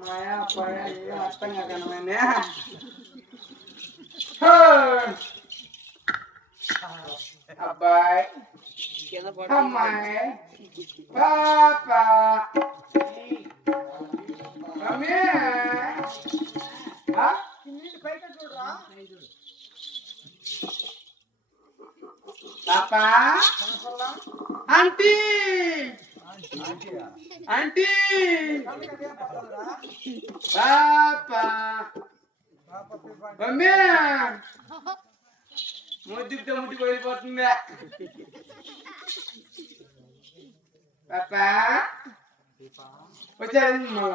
మాయా పయా ఏ అర్థం కాకనమనే అబ్బాయి అమ్మాయి పాపా మమ్మీ పాపా ఆంటీ ఆంటీ పాపా మమ్మీ ముద్దుతో ముట్టి వెళ్ళిపోతుందా పాపా వచ్చాను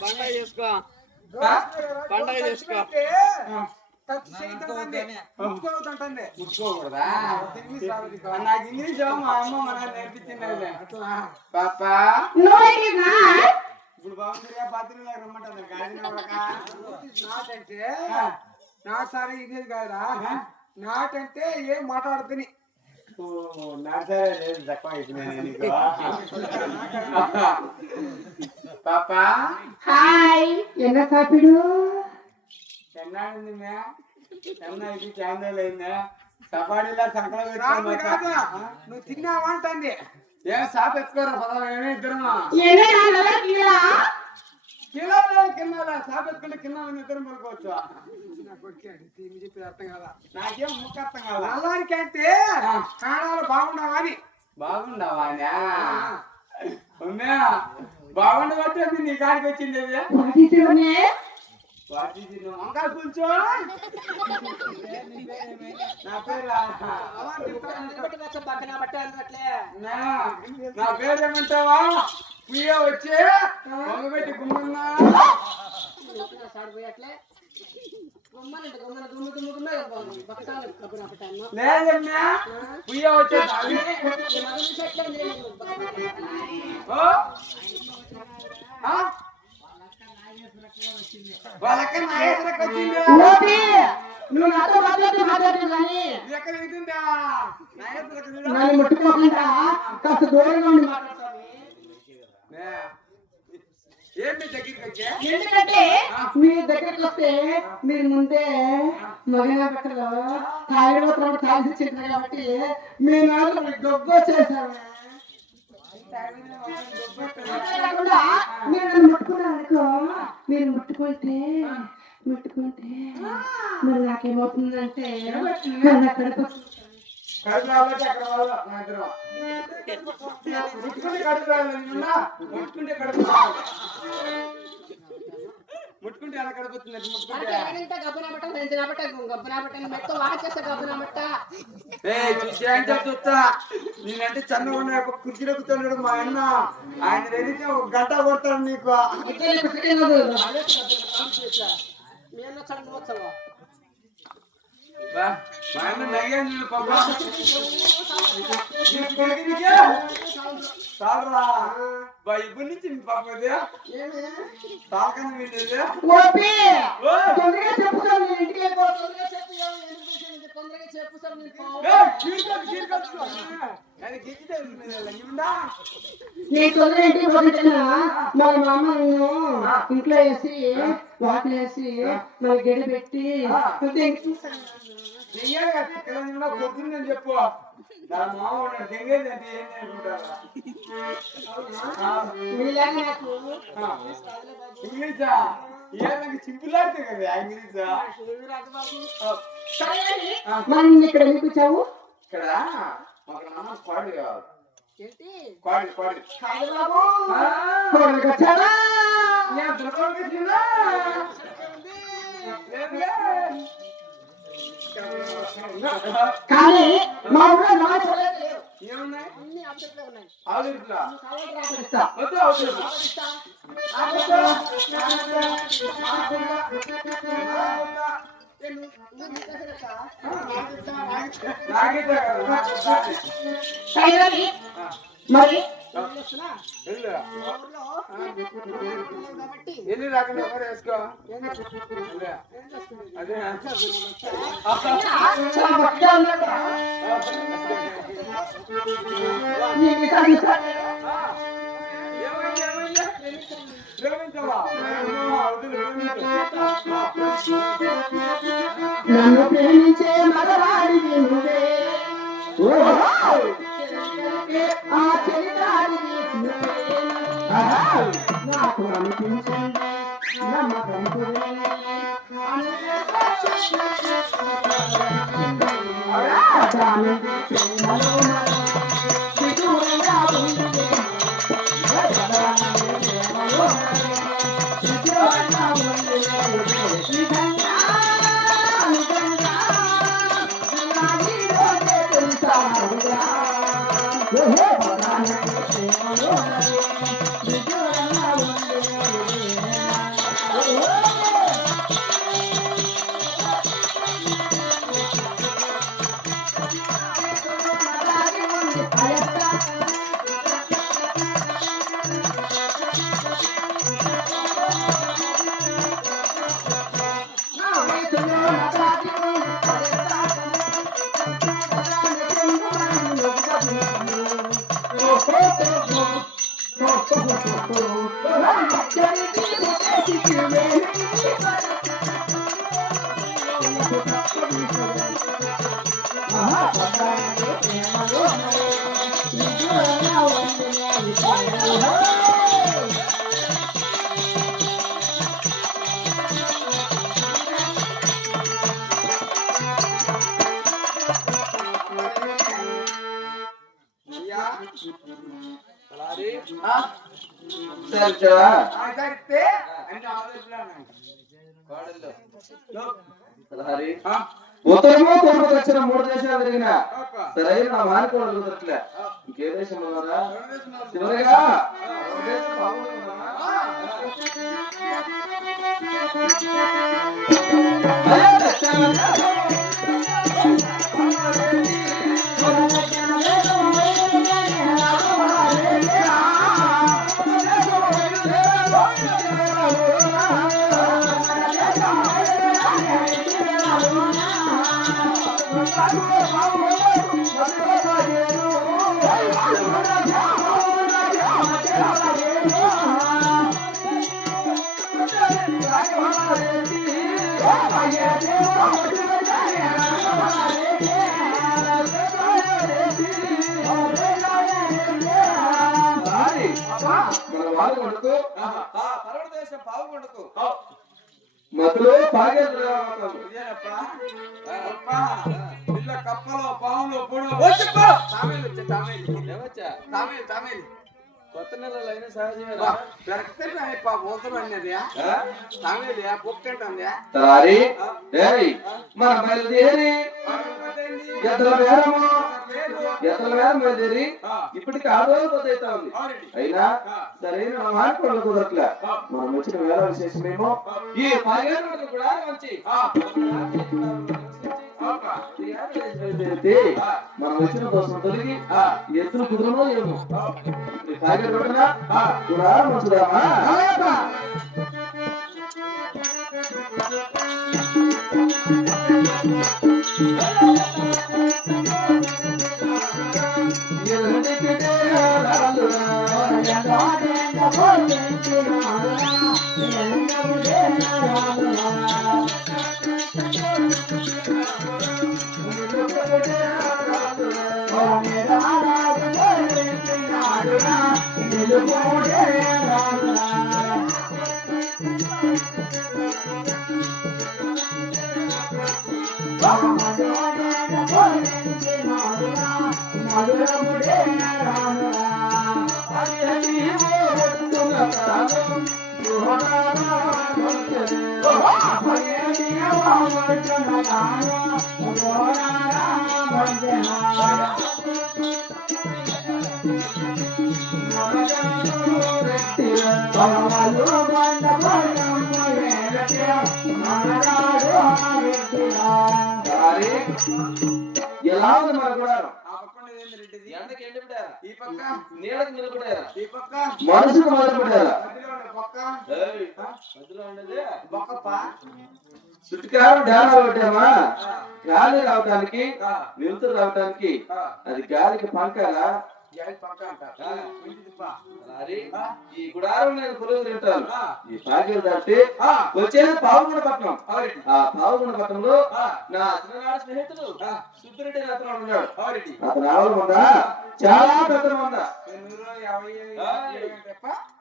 పండగ చేసుకో పండగ చేసుకో నాకు ఇంగ్లీష్ మా అమ్మ మన నేర్పించింది పాపా ఇప్పుడు బాగుంది బాత్రూమ్ రమ్మంటారు నాటంటే నాటు సారీ ఇంగ్లీష్ కాదురా నాటంటే ఏం మాట్లాడుతుంది పాపా హాయ్ என்ன சாப்பிடு ఎన్నాడింది మే ఎన్న ఇది చాందోలు అయిందా సఫాడీలా సంకలం పెట్టుకో నువ్వు తిన్నావా అంటుంది ఏం సాప్ ఎత్తుకోరా పదవి ఇద్దరమా కిలో కింద సాప్ ఎత్తుకుంటే కింద ఇద్దరం పడుకోవచ్చు చెప్పేది అర్థం కదా నాకేం ముక్క అర్థం కాదా అల్లారికంటే కాణాలు బాగుండవా అని బాగుండవా బాగుండబట్టే నీ కాడికి వచ్చింది వంకాయ కూర్చో నా పేరు నా పేరు ఏమంటావా పుయ్య వచ్చి వంగబెట్టి గుమ్మన్నా లేదమ్మా పుయ్య వచ్చే వాళ్ళక్క నాగేశ్వరకు వచ్చింది నువ్వు నాతో మాట్లాడుతుంది కానీ ఎక్కడ అవుతుందా నన్ను ముట్టుకోకుండా కాస్త దూరంగా ఉండి మాట్లాడతాను ఏం మీ దగ్గరికి వచ్చే ఎందుకంటే మీ దగ్గరికి వస్తే మీరు ముందే మహిళా బట్టలు తాగిపోతున్నప్పుడు తాగి చెట్టు కాబట్టి మీ నాన్న గొప్ప చేశారు. అంతేకాకుండా మీరు నన్ను ముట్టుకున్నారనుకో, మీరు ముట్టుకుంటే మరి నాకేమవుతుందంటే మరి నా కడుపు కడుపు రాబట్టి అక్కడ వాళ్ళు మా ఇద్దరు ముట్టుకుంటే కడుపు రాదు ముట్టుకుంటే కడుపు ముట్టుకుంటే ఎలా కడుపుతుంది ముట్టుకుంటే చూస్తా నేనంటే చన్నగా ఉన్న కుర్చీలో కూర్చోలేడు మా అన్న ఆయన వెళితే ఒక గంట కొడతాడు నీకు మా అన్న నయ్యాను పాపా సారా బా ఇప్పుడు నుంచి మీ పాప తాకని వినేది నీ తొందర ఇంటికి పోతున్నా మా మామ ఇంట్లో వేసి వాటిలో వేసి మన గడి పెట్టి పొద్దుందని చెప్పు నా మామ దెంగేదంటే ఏం అనుకుంటారా ఇంగ్లీషా ఏళ్ళకి చింపులాడితే కదా ఇంగ్లీషా మనం ఇక్కడ ఎందుకు వచ్చావు? ఇక్కడ మాకు నాన్న కోడి కావాలి. కోడి కోడి కానీ మా ఊళ్ళో నా ఏమున్నాయి అన్ని అప్డేట్లే ఉన్నాయి. ఆవులిట్లా వద్దు మరి ఎన్ని రాకుండా ఎవరు వేసుకో అదే నన్ను ప్రేమించే మగవాడివి నువ్వే, ఆ చరితాడివి నువ్వే. నాకు అనిపించింది నమ్మకం ఉత్తరము తూర్పు వచ్చిన 3 దేశాలు తిరిగిన సరైన నా మానుకోవడం కుదరట్లే. ఇంకే దేశంలో చివరిగా మన వాళ్ళు కొడుకు పరమదేశం పావుకొండకు మధ్యలో పాగేది ఇదేనప్పా అప్పా పిల్ల కప్పలో పావులో పొడు వచ్చా తామేలు వచ్చా తామేలు ఏమొచ్చా తామేలు తామేలు కొత్త నెలలు అయినా సహజమేనా పెరగతే అప్పా పోతం అన్నది తామేలు పొక్కంటుంది తారి మన బయలుదేరి ఎద్దల వేరం బయలుదేరి ఇప్పటికి 6 రోజులు కొద్ది ఉంది. అయినా సరైన మార్పులు కుదరట్లే. మనం వచ్చిన వేళ విశేషమేమో ఈ 15 రోజులు కూడా మంచి మనం వచ్చిన కోసం తొలగి ఎత్తులు కుదరమో ఏమో 15 రోజున కూడా మంచుదామా ఎలా ఉంది మన గుడారం ఎండకి ఎండిపడారా ఈ పక్క నీళ్ళకి నిలబడారా ఈ పక్క మనసుకు మొదలుపడారా పక్క మధ్యలో ఉండేది బొక్కప్ప చుట్టుకారం డానా కొట్టామా గాలి రావడానికి వెలుతురు రావడానికి అది గాలికి పంకాలా పక్క అంట ఈ గుడారం నేను పురుగు తింటాను ఈ పాకిలు దాటి వచ్చేది పావుగుండ పట్టణం ఆ పావుగుండ పట్టణంలో నా చిన్ననాడు స్నేహితుడు సుబ్బిరెడ్డి అతను ఉన్నాడు అతను రావడం వల్ల చాలా పెద్ద మంద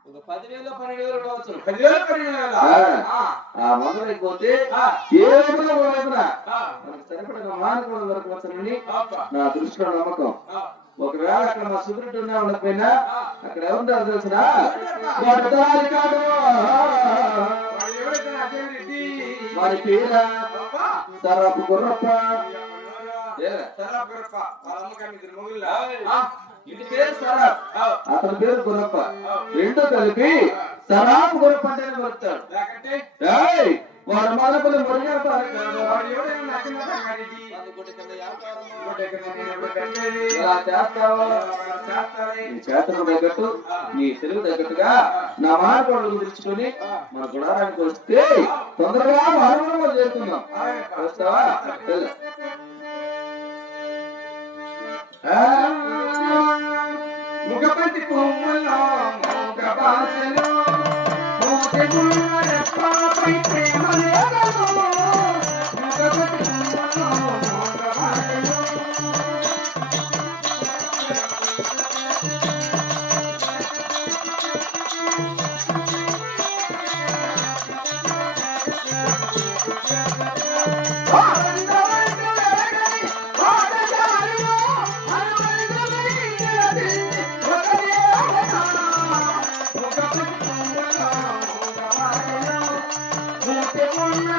ఒక 10,000 12,000 ఉండవచ్చు ఆ మందకి పోతే ఏ వైపున మనకు సరిపడిన మానవుడు దొరకవచ్చునని నా దృష్టిలో నమ్మకం. ఒకవేళ అక్కడ మా సుబ్రెడ్డి ఉన్నా ఉండకపోయినా అక్కడ ఏముంటారు తెలిసిన వాడి పేర సరపు గుర్రప్ప ఇంటి పేరు సరాబ్ అతని పేరు గుర్రప్ప రెండు కలిపి సరాబ్ గుర్రప్ప అంటేనే పలుకుతాడు. వాడు మనకులు మురిగేస్తారు ఇలా చేస్తావో నీ చేతకు తగ్గట్టు నీ తెలుగు తగ్గట్టుగా నా మానవుడు తెచ్చుకొని మన గుడారానికి వస్తే తొందరగా మానవుడు చేరుకుందాం. వస్తావా ముఖపతి పువ్వులో ముఖ భాషలో One